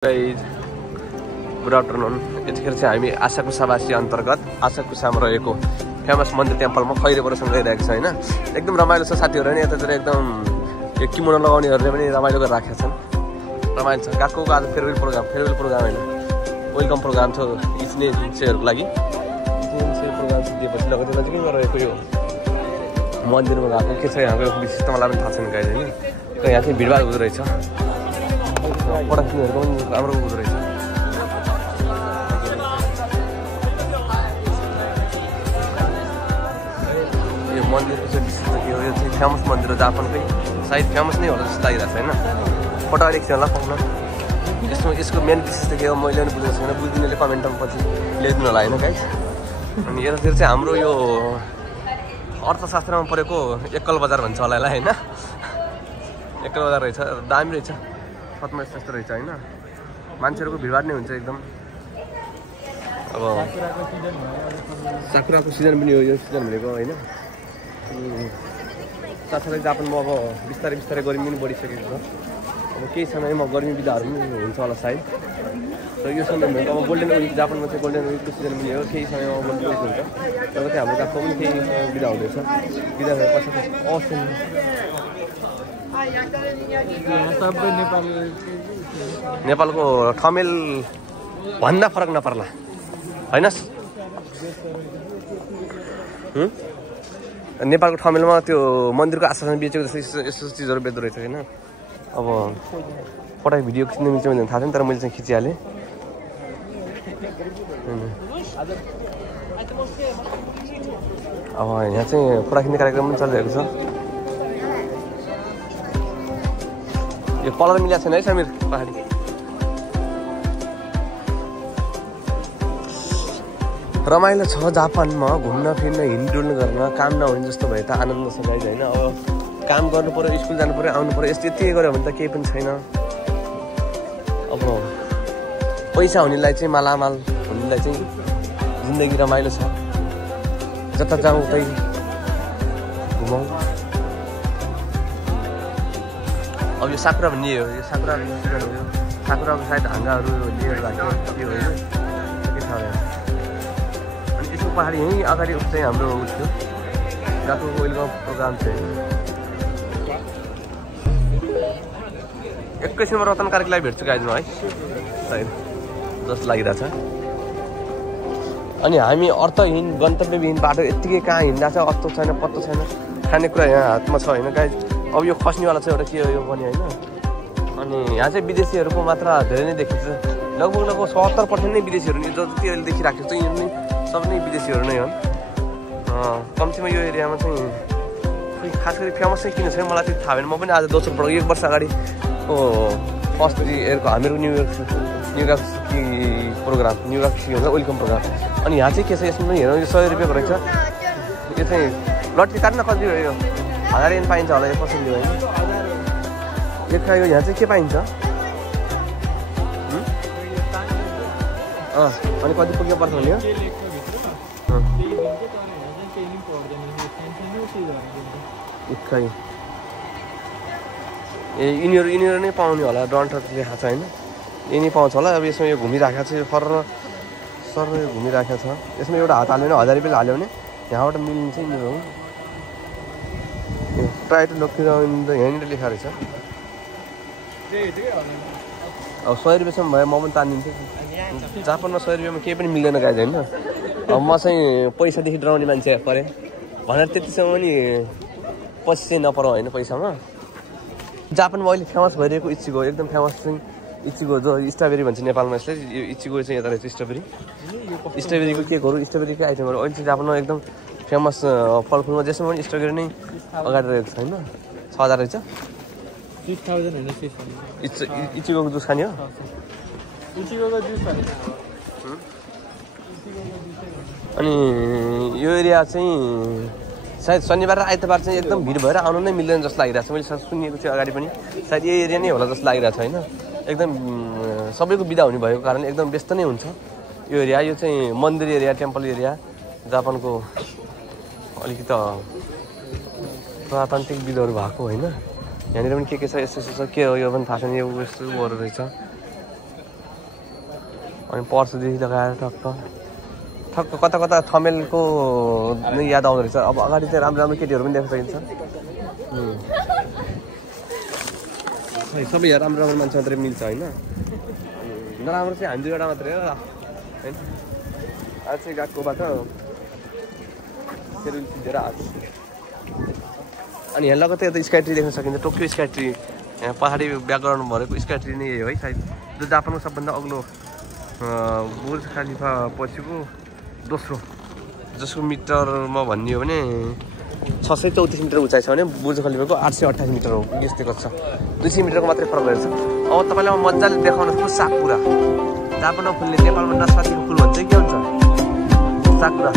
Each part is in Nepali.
Good afternoon. यतिखेर चाहिँ हामी आशाकुसावासी अन्तर्गत आशाकुसामा रहेको फेमस मन्दिर टेम्पलमा खैरेबरसँग गइरहेको छ होइन। एकदम रमाइलो छ साथीहरू नि, यतातिर एकदम यो किमोनो लगाउनेहरूले पनि रमाइलो गरेर राखेका छन्। रमाइलो छ। गएको आज फेयरवेल प्रोग्राम होइन, वेलकम प्रोग्राम छ स्नेहहरूको लागि। प्रोग्राम दिएपछि लगेर नजिकै रहेको यो मन्दिरमा गएको के छ यहाँको विशिष्ट मलाई पनि थाहा छैन गाइज होइन। यहाँ चाहिँ भिडभाड हुँदो रहेछ, पढाइहरूको पनि राम्रो हुँदो रहेछ। यो मन्दिरको चाहिँ विशेषता के हो, यो चाहिँ फेमस मन्दिर हो जापानकै, सायद फेमस नै होला जस्तो लागिरहेको छ होइन। फोटो अलिक थियो होला पाउन। यसको मेन विशेषता के हो मैले पनि बुझेको छैन, बुझिदिनेले कमेन्टमा पछि ल्याइदिनु होला होइन गाइज। अनि यतातिर चाहिँ हाम्रो यो अर्थशास्त्रमा परेको एकल बजार भन्छ होला यसलाई होइन। एकल बजार रहेछ, दामी रहेछ, सतमा यस्तो रहेछ होइन। मान्छेहरूको भिडभाड नै हुन्छ एकदम। अब साकुराको सिजन पनि हो यो सिजन भनेको होइन। साथसाथै जापानमा अब बिस्तारै बिस्तारै गर्मी पनि बढिसकेको छ। अब केही समयमा गर्मी बिदाहरू पनि हुन्छ होला सायद। र यो समयमा अब गोल्डन विक, जापानमा चाहिँ गोल्डन विकको सिजन पनि हो, केही समयमा गोल्डन विक हुन्छ। तर चाहिँ हाम्रो गएको पनि केही समय बिदा हुँदैछ। बिदा भएपछि अवश्य नेपालको ठमेल भन्दा फरक नपर्ला होइन। नेपालको ठमेलमा त्यो मन्दिरको आशासन बेचेको जस्तो यस्तो चिजहरू बेच्दो रहेछ होइन। अब पटाइ भिडियो खिच्नु मिल्छ भने थाहा छैन, तर मैले चाहिँ खिचिहालेँ। अब यहाँ चाहिँ फोटा खिच्ने कार्यक्रम पनि चलिरहेको छ। यो कलर मिलाएको छैन है समीर पहाडी। रमाइलो छ जापानमा घुम्न फिर्न हिँडडुल गर्न, काम नहुने जस्तो भए त आनन्द छ गाइज होइन। अब काम गर्नु पऱ्यो, स्कुल जानु पऱ्यो, आउनु पऱ्यो, यति गऱ्यो भने त केही पनि छैन। अब पैसा हुनेलाई चाहिँ मालामाल हुनेलाई चाहिँ जिन्दगी रमाइलो छ। जता जाउँ उतै घुमाउँ। अब यो साकुरा भन्ने हो, यो साकुराको सिजन हो। यो साकुराको सायद हाँगाहरू लिएर राख्यो के हो यो के थाहा भयो। अनि यसको पहाडी यहीँ अगाडि चाहिँ हाम्रो थियो गएको वेलकम प्रोग्राम चाहिँ। एकैछिनमा रतन कार्कीलाई भेट्छु गाइजमा है सायद जस्तो लागिरहेछ। अनि हामी अर्थहीन गन्तव्यविहीन बाटो यत्तिकै कहाँ हिँड्दा छ, अत्तो छैन पत्तो छैन। खानेकुरा यहाँ हातमा छ होइन गाइज। अब यो खस्नेवाला चाहिँ एउटा के हो यो पनि होइन। अनि यहाँ चाहिँ विदेशीहरूको मात्रा धेरै नै देखिन्छ। लगभग 70% नै विदेशीहरू नै जति अहिले देखिराखेको छ यो नै सब नै विदेशीहरू नै हुन्। कम्तीमा यो एरियामा चाहिँ खास गरी फेमस चाहिँ किन छैन मलाई त्यो थाहा भएन। म पनि आज दोस्रो पटक 1 वर्ष अगाडिको फर्स्ट इयरको हामीहरू न्युयोर्क प्रोग्राम न्युयोर्क हुन्छ वेलकम प्रोग्राम। अनि यहाँ चाहिँ के छ यसमा हेरौँ, यो 100 रुपियाँको रहेछ। यो चाहिँ लट्ठी काट्न कति हो यो 1000 येन पाइन्छ होला, 1% हो होइन। यो यहाँ चाहिँ के पाइन्छ अनि कति पुग्नु पर्छ भने खै ए यिनीहरू नै पाउने होला, डन्ट लेखा छ होइन। यही नै पाउँछ होला। अब यसमा यो घुमिराखेको छ, यो सर यो घुमिराखेको छ। यसमा एउटा हात हाल्यो भने 1000 रुपियाँ हाल्यो भने यहाँबाट मिलिन्छ नि। ट्राई टु लक यहाँनिर लेखा रहेछ। अब 100 रुपियाँसम्म भयो म पनि तानिदिन्छु। जापानमा 100 रुपियाँमा केही पनि मिल्दैन गाइज होइन। अब म चाहिँ पैसादेखि डराउने मान्छे परेँ भनेर त्यतिसम्म पनि पछि चाहिँ नपराउँ होइन पैसामा। जापानमा अहिले फेमस भइरहेको इचिगो एकदम फेमस चाहिँ इचिगो जो स्ट्रबेरी भन्छ नेपालमा यसलाई। यो इचिगो चाहिँ यता रहेछ स्ट्रबेरी। स्ट्रबेरीको केकहरू स्ट्रबेरीको आइटमहरू अहिले चाहिँ जापानमा एकदम फेमस फलफुलमा जसमा पनि स्ट्रबेरी नै अगाडि रहेको छ होइन। 6000 रहेछ। 6000 होइन 600। इचिगोको जुस खाने हो। अनि यो एरिया चाहिँ सायद शनिबार र आइतबार चाहिँ एकदम भिड भएर आउनु नै मिल्दैन जस्तो लागिरहेको छ। मैले सुनेको थियो अगाडि पनि सायद यही एरिया नै होला जस्तो लागिरहेको छ होइन। एकदम सबैको बिदा हुने भएको कारण एकदम व्यस्त नै हुन्छ यो एरिया। यो चाहिँ मन्दिर एरिया, टेम्पल एरिया जापानको अलिकति पुरातान्त्रिक विधहरू भएको होइन। यहाँनिर पनि के छ यस्तो छ के हो यो पनि थाहा छैन। यो यस्तो उयोहरू रहेछ। अनि पर्सदेखि लगाएर ठक्क कता कता थमेलको नै याद आउँदो रहेछ। अब अगाडि चाहिँ राम्रो राम्रो केटीहरू पनि देख्न सकिन्छ। सबै यहाँ राम्रो राम्रो मान्छे मात्रै मिल्छ होइन। नराम्रो चाहिँ हामी दुईवटा मात्रै हो होइन। आज चाहिँ गएको बाटो सेरुल सिधेर आएको। अनि यहाँ लगत्तै यता स्काई ट्री देख्न सकिन्छ। टोकियो स्काई ट्री, यहाँ पहाडी ब्याकग्राउन्ड भरेको स्काई ट्री नै हो है सायद, जो जापानको सबभन्दा अग्लो बुर्ज खलिफा पछिको दोस्रो, जसको मिटरमा भन्ने हो भने 634 मिटर उचाइ छ भने बुर्ज खलिफाको 828 मिटर हो। यस्तैको छ, 200 मिटरको मात्रै फरक रहेछ। अब तपाईँलाई म मजाले देखाउन सक्छु साकुरा। जापानमा फुल्ने, नेपालमा नास्पातीको फुल भन्छ के हुन्छ साकुरा।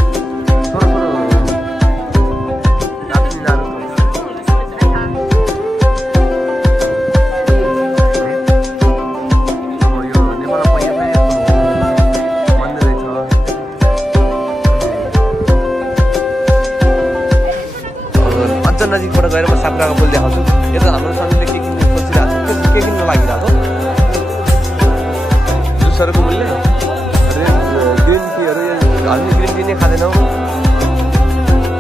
नजिकबाट गएर म साकुराको फुल देखाउँछु। यता हाम्रो समीले के किन्नु खोजिरहेको छ, के किन्नु लागिरहेको जुसहरूको मूल्य ग्रिन टीहरू। हामीले ग्रिन टी नै खाँदैनौँ,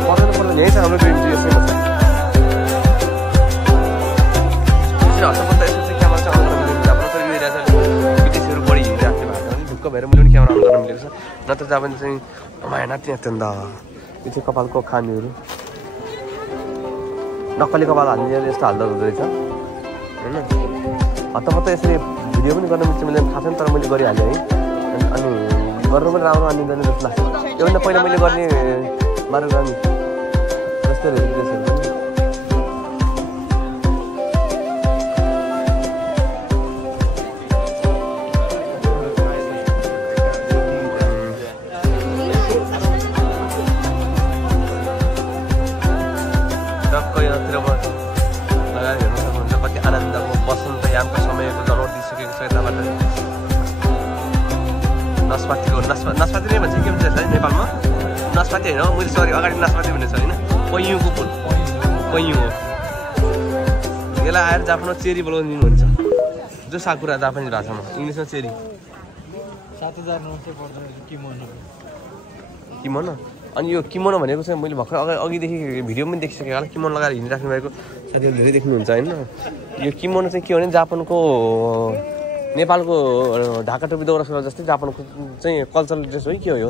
पर्दैन यहीँ छ हाम्रो ग्रिन टी। यसैमा छ यसरी हट्टपट्ट यसो चाहिँ क्यामेरा चाहिँ अन गर्न मिलेको। जापानमा चाहिँ यो एरिया चाहिँ विदेशीहरू बढी हिँडिरहेको थियो भएको भने ढुक्क भएर मैले पनि क्यामेरा अन गर्न मिलेको छ। नत्र जापान चाहिँ माया नाति त्यहाँ यो चाहिँ कपालको खामीहरू, नक्कली कपाल हाल्ने यस्तो हाल्दो हुँदो रहेछ होइन। हत्तपत्त यसरी भिडियो पनि गर्न मिल्छ, मैले थाहा छैन तर मैले गरिहालेँ है। अनि गर्नु पनि राम्रो मानिँदैन जस्तो लाग्छ। योभन्दा पहिला मैले गर्ने मारुगामी जस्तो ड्रेसहरू पनि नास्पाती नै भन्छ के भन्छ है नेपालमा? नास्पाती होइन, मैले सरी अगाडि नास्पाती भनेको छ होइन, पैयुको फुल पैयु हो। यसलाई आएर जापानमा चेरी बोलाउनु हुन्छ, जो साकुरा जापानिज भाषामा, इङ्ग्लिसमा चेरी। 7900 पर्छ किमोनो। अनि यो किमोनो भनेको चाहिँ मैले भर्खर अघिदेखि भिडियो पनि देखिसकेँ होला। किमोनो लगाएर हिँडिराख्नु भएको साथीहरू धेरै देख्नुहुन्छ होइन। यो किमोनो चाहिँ के हो भने जापानको नेपालको ढाका टोपी दौरा सुरुवाल जस्तै जापानको चाहिँ कल्चरल ड्रेस हो कि के हो यो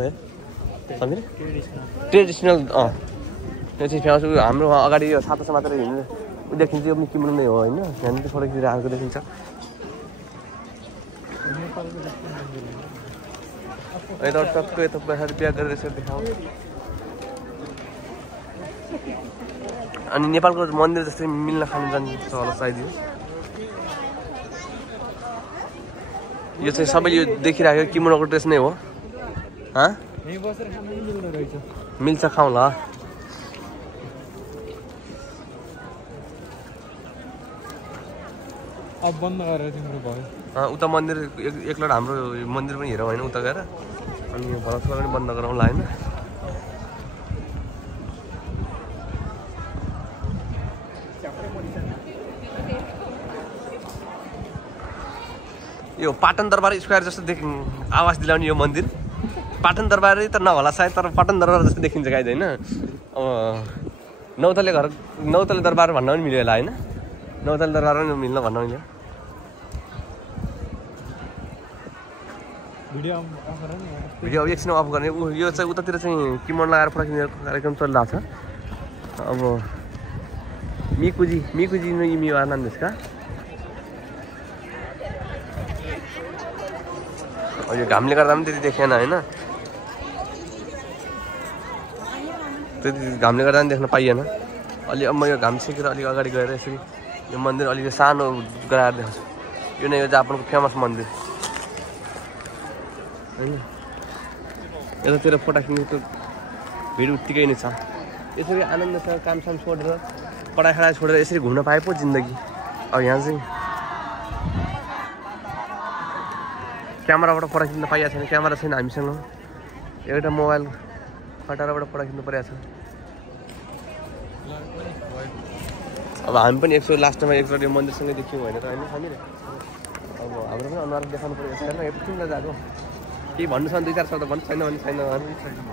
समीर? ट्रेडिसनल त्यो चाहिँ फेमस। हाम्रो अगाडि यो सातासा मात्र हिँड्नु ऊ देखिन्छ, यो पनि किमोनो नै हो होइन। यहाँ चाहिँ फोटोतिर आएको देखिन्छ। यता टक्क यता पछाडि बिहा गरेर यसरी देखाउँ। अनि नेपालको मन्दिर जस्तै मिल्न खानु जान्छ होला सायद यो चाहिँ सबै यो देखिराखेको किमोनोको ड्रेस नै हो। मिल्छ खाउँला। अब बन्द गरेर तिम्रो भयो। उता मन्दिर एकलट हाम्रो मन्दिर पनि हेरौँ होइन उता गएर। अनि यो भरतपुर पनि बन्द गरौँला होइन। यो पाटन दरबार स्क्वायर जस्तो आवाज दिलाउने यो मन्दिर पाटन दरबारै त नहोला सायद, तर पाटन दरबार जस्तो देखिन्छ गाइज होइन। अब नौतले दरबार भन्न पनि मिल्यो होला होइन। नौतले दरबार पनि मिल्न भन्न मिल्यो। भिडियो अब एकछिन अफ गर्ने। यो चाहिँ उतातिर चाहिँ किमोनो लगाएर फोटो खिच्ने कार्यक्रम चलिरहेको छ। अब मिकुजी नो इमी वा नाम देश का यो घामले गर्दा पनि त्यति देखेन होइन। त्यति घामले गर्दा पनि देख्न पाइएन। अलि अब म यो घाम सेकेर अलिक अगाडि गएर यसरी यो मन्दिर अलिक सानो गराएर देखाउँछु। यो नै यो जापानको फेमस मन्दिर होइन। यतातिर फोटो खिच्नेको भिड उत्तिकै नै छ। यसरी आनन्दसँग कामसाम छोडेर पढाइ छोडेर यसरी घुम्न पाए पो जिन्दगी। अब यहाँ चाहिँ क्यामेराबाट फोटो खिच्न पाइएको छैन, क्यामेरा छैन हामीसँग। एउटा मोबाइल खटाराबाट फोटो खिच्नु परिरहेको छ। अब हामी पनि लास्टमा एकचोटि मन्दिरसँगै देखियौँ होइन त होइन समीर। अब हाम्रो पनि अनुहार देखाउनु पऱ्यो छैन। यो किन गएको केही भन्नु छ भने 2-4 शब्द भन्नु छैन भने छैन।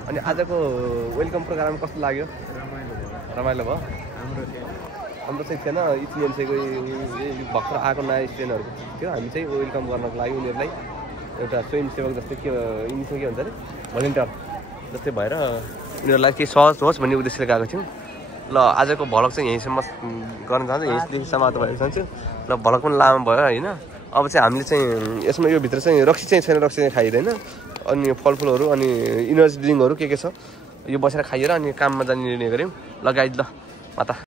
अनि आजको वेलकम प्रोग्राम कस्तो लाग्यो? रमाइलो भयो। हाम्रो चाहिँ थिएन इचिएनसीको भर्खर आएको नयाँ स्टुडेन्टहरूको थियो। हामी चाहिँ वेलकम गर्नको लागि उनीहरूलाई एउटा स्वयंसेवक जस्तै के यिनीसँग के भन्छ अरे भलिन्टियर जस्तै भएर उनीहरूलाई केही सहज होस् भन्ने उद्देश्यले गएको थियौँ। ल आजको भ्लग चाहिँ यहीँसम्म गर्न चाहन्छु, यहीँदेखि समाप्त भएको चाहन्छु। ल भ्लग पनि लामो भयो होइन। अब चाहिँ हामीले चाहिँ यसमा यो भित्र चाहिँ रक्सी चाहिँ छैन, रक्सी चाहिँ खाइँदैन। अनि फलफुलहरू अनि इनर्जी ड्रिङ्कहरू के छ यो बसेर खाइएर अनि काममा जाने निर्णय गऱ्यौँ। ल गाइज ल माता